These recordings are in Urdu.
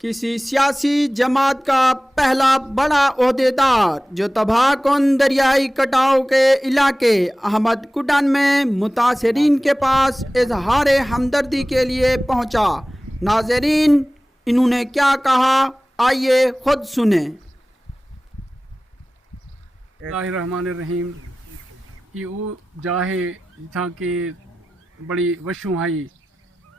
کسی سیاسی جماعت کا پہلا بڑا عہدیدار جو تباہ کن دریائی کٹاؤ کے علاقے احمد کوٹن میں متاثرین کے پاس اظہار ہمدردی کے لیے پہنچا۔ ناظرین، انہوں نے کیا کہا، آئیے خود سنیں۔ اللہ الرحمن الرحیم۔ یہ وہ جاہے جہاں کہ بڑی وشوں آئی،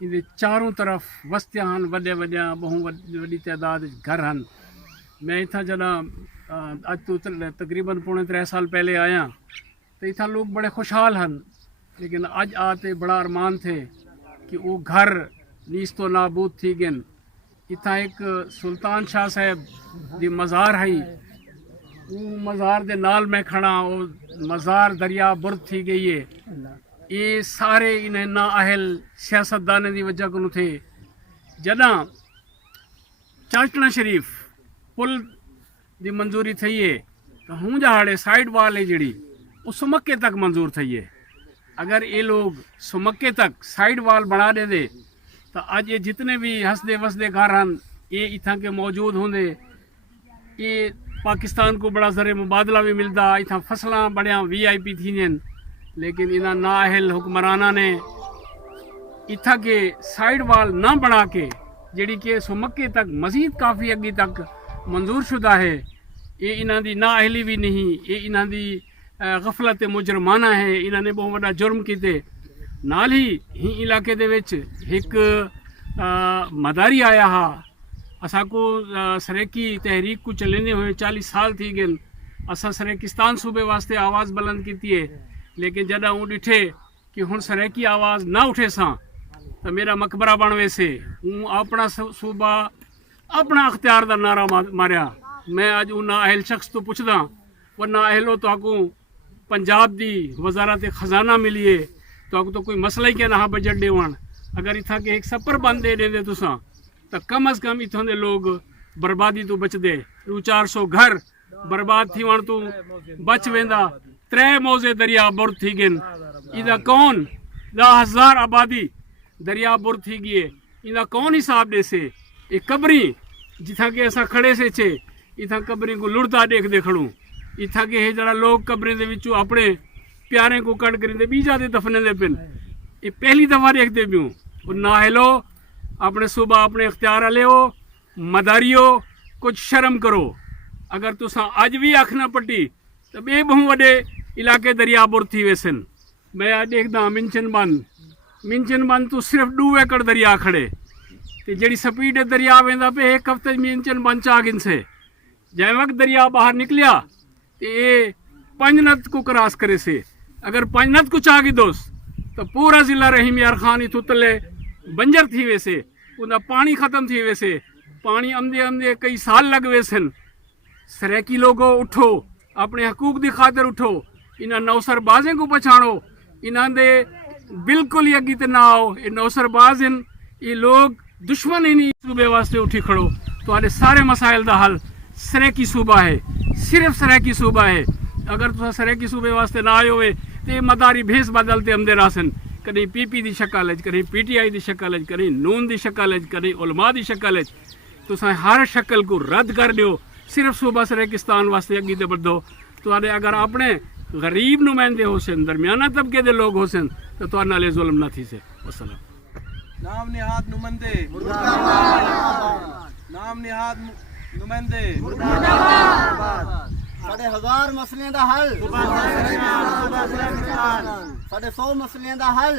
ان چاروں طرف وستیاں ہن، وڈے وڈیاں بہوں وڈی تعداد گھر ہن۔ میں اتھا جنا اج تو تقریباً 3.5 سال پہلے آیا تو اتھا لوگ بڑے خوشحال ہن، لیکن اج آتے بڑا ارمان تھے کہ وہ گھر نیست و نابود تھی گن۔ اتھا ایک سلطان شاہ صاحب دی مزار ہے، وہ مزار دے نال میں کھڑا، وہ مزار دریا برد تھی گئی ہے۔ یہ سارے انہیں نااہل سیاستدانے دی وجہ کو تھے۔ جنا چاشٹنا شریف پل دی منظوری تھی ہے تو ہوں جہاڑے سائیڈ وال ہے جڑی وہ سمکے تک منظور تھی ہے۔ اگر یہ لوگ سمکے تک سائیڈ وال بنا دے تو آج یہ جتنے بھی ہسدے وسدے گھر ہن یہ اتھاں کے موجود ہوں دے، یہ پاکستان کو بڑا ذریعہ مبادلہ بھی ملتا، اتھاں فصلاں بڑیاں VIP تھی جن، لیکن انہاں نااہل حکمرانہ نے اتھا کے سائیڈ وال نہ بنا کے جڑی کہ سمکے تک مزید کافی اگی تک منظور شدہ ہے، یہ انہاں دی نااہلی بھی نہیں، یہ انہاں دی غفلت مجرمانہ ہے۔ انہاں نے بہت بڑا جرم کیتے۔ نال ہی علاقے دے وچ ایک مداری آیا ہا، اسا کو سریکی تحریک کو چلینے ہوئے 40 سال تھی گن، اسا سریکستان صوبے واسطے آواز بلند کیتی ہے، لیکن جدہ ہوں ڈٹھے کہ ہن سریکی آواز نہ اٹھے ساں تو میرا مقبرہ بنوے سے ہوں اپنا صوبہ اپنا اختیار دا نعرہ ماریا۔ میں آج ان نااہل شخص تو پوچھدا، وہ نااہلو تو آکوں پنجاب دی وزارت خزانہ ملیے تو آکوں تو کوئی مسئلہ ہی کیا نہ بجٹ دیوان، اگر اتھا کے ایک سپر بند دے دے تو ساں تو کم از کم اتھوں دے لوگ بربادی تو بچ دے۔ 400 گھر برباد تھی وان تو بچ ویندا۔ 3 موزے دریا برد تھی گن، ایدہ کون 10,000 آبادی دریا برد تھی گئے، ایدہ کون حساب دے سے؟ ایک قبری جتھا کہ ایسا کھڑے سے چھے، اتھا قبری کو لڑتا دیکھ دے کھڑوں، اتھا کہ ہے جڑا لوگ قبری دے وچوں اپنے پیارے کو کٹ کریں دے بی جاتے دفنے دے پن۔ یہ پہلی دفعہ دیکھ دے بیوں، اور نااہلو اپنے صوبہ اپنے اختیار لے ہو، مداریو کچھ شرم کرو۔ اگر تساں آج بھی آکھنا پٹی تو بے بہوں وڈے علاقے دریا برد تھی ویسن۔ میں آج دیکھ دا منچن بند تو صرف 2 ایکڑ دریا کھڑے، تے جڑی سپیڈ دریا ویندا پہ 1 ہفتے منچن بند چاہ گن سے جائیں وقت دریا باہر نکلیا تے یہ 5 نت کو کراس کرے سے۔ اگر 5 نت کو چاہ گی دوست تو پورا ضلع رحیم یار خان اتھو تلے بنجر تھی ویسے، انہا پانی ختم تھی ویسے، پانی آمدے کئی سال لگ ویسن۔ سریکی لوگوں اٹھو، اپنے حقوق دی خاطر اٹھو، انہاں نوسر بازیں کو پچھاڑو، انہاں دے بالکل ہی اگی تے نہ آؤ۔ یہ نوسر باز ہیں، یہ لوگ دشمن ہی نہیں صوبے واسطے اٹھی کھڑو تو آنے سارے مسائل دا حل سریکی صوبہ ہے، صرف سریکی صوبہ ہے۔ اگر تو سریکی صوبے واسطے نہ آئے ہوئے تو یہ مداری بھیس بدلتے ہم دے راسن، کدیں PP دی شکل ہے، کدیں PTI دی شکل ہے، کدیں نون دی شکل ہے، کدیں علماء دی شکل ہے، تو ہر شکل کو رد کر دیو، صرف صوبہ سریکستان واسطے اگی تے بڑھو۔ تو اگر اپنے غریب نمائندے ہو سن، درمیانہ طبقے دے لوگ ہو سن تو آنے لے ظلم نہ تھی سے۔ والسلام۔ نام نہاد نمائندے نام نہاد نمائندے ساڑھے 1000 مسئلے دا حل، ساڑھے 100 مسئلے دا حل۔